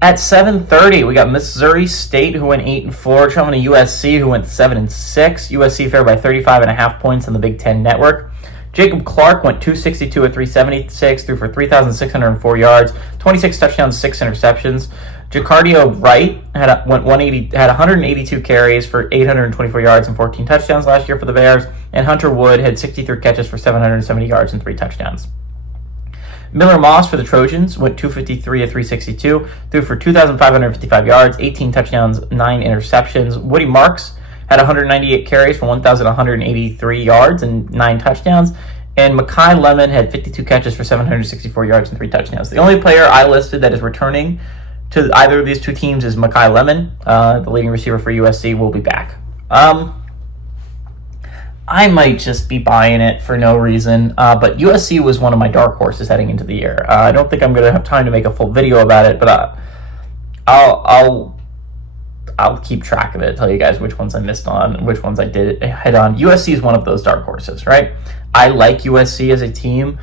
At 7:30, we got Missouri State, who went 8-4, traveling to USC, who went 7-6. USC favored by 35.5 points on the Big Ten Network. Jacob Clark went 262 at 376, threw for 3,604 yards, 26 touchdowns, 6 interceptions. Jacardio Wright had 182 carries for 824 yards and 14 touchdowns last year for the Bears, and Hunter Wood had 63 catches for 770 yards and 3 touchdowns. Miller Moss for the Trojans went 253 at 362, threw for 2,555 yards, 18 touchdowns, 9 interceptions. Woody Marks had 198 carries for 1,183 yards and 9 touchdowns. And Mekhi Lemon had 52 catches for 764 yards and 3 touchdowns. The only player I listed that is returning to either of these two teams is Mekhi Lemon. The leading receiver for USC will be back. I might just be buying it for no reason, but USC was one of my dark horses heading into the year. I don't think I'm going to have time to make a full video about it, but I'll keep track of it, tell you guys which ones I missed on, which ones I did hit on. USC is one of those dark horses, right? I like USC as a team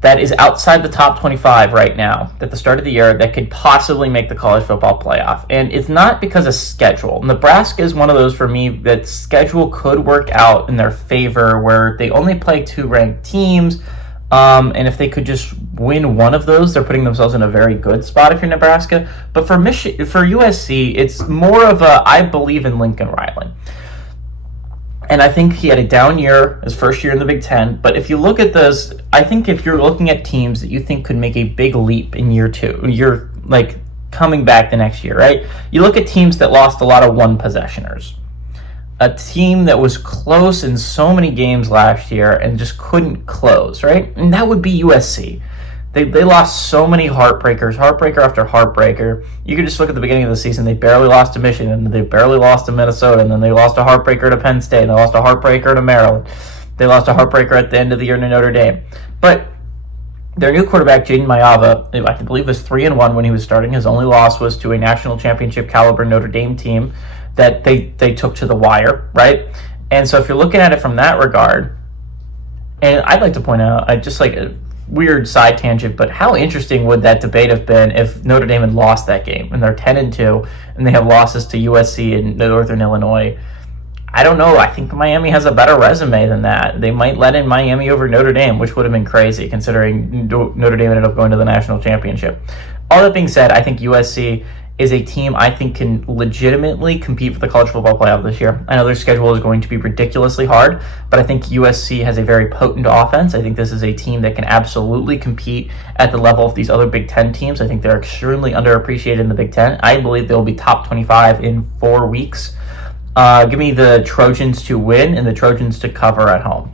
that is outside the top 25 right now at the start of the year that could possibly make the college football playoff. And it's not because of schedule. Nebraska is one of those for me that schedule could work out in their favor where they only play 2 ranked teams. And if they could just win one of those, they're putting themselves in a very good spot if you're Nebraska. But for USC, it's more of a, I believe in Lincoln Riley. And I think he had a down year, his first year in the Big Ten. But if you look at this, I think if you're looking at teams that you think could make a big leap in year 2, you're like coming back the next year, right? You look at teams that lost a lot of one-possessioners. A team that was close in so many games last year and just couldn't close, right? And that would be USC. They lost so many heartbreaker after heartbreaker. You could just look at the beginning of the season. They barely lost to Michigan, and they barely lost to Minnesota, and then they lost a heartbreaker to Penn State, and they lost a heartbreaker to Maryland. They lost a heartbreaker at the end of the year to Notre Dame. But their new quarterback, Jaden Mayava, I believe was 3-1 when he was starting. His only loss was to a national championship caliber Notre Dame team that they took to the wire, right? And so if you're looking at it from that regard, and I'd like to point out, I just like weird side tangent, but how interesting would that debate have been if Notre Dame had lost that game and they're 10-2 and they have losses to USC and Northern Illinois? I don't know. I think Miami has a better resume than that. They might let in Miami over Notre Dame, which would have been crazy considering Notre Dame ended up going to the national championship. All that being said, I think USC is a team I think can legitimately compete for the college football playoff this year. I know their schedule is going to be ridiculously hard, but I think USC has a very potent offense. I think this is a team that can absolutely compete at the level of these other Big Ten teams. I think they're extremely underappreciated in the Big Ten. I believe they'll be top 25 in 4 weeks. Give me the Trojans to win and the Trojans to cover at home.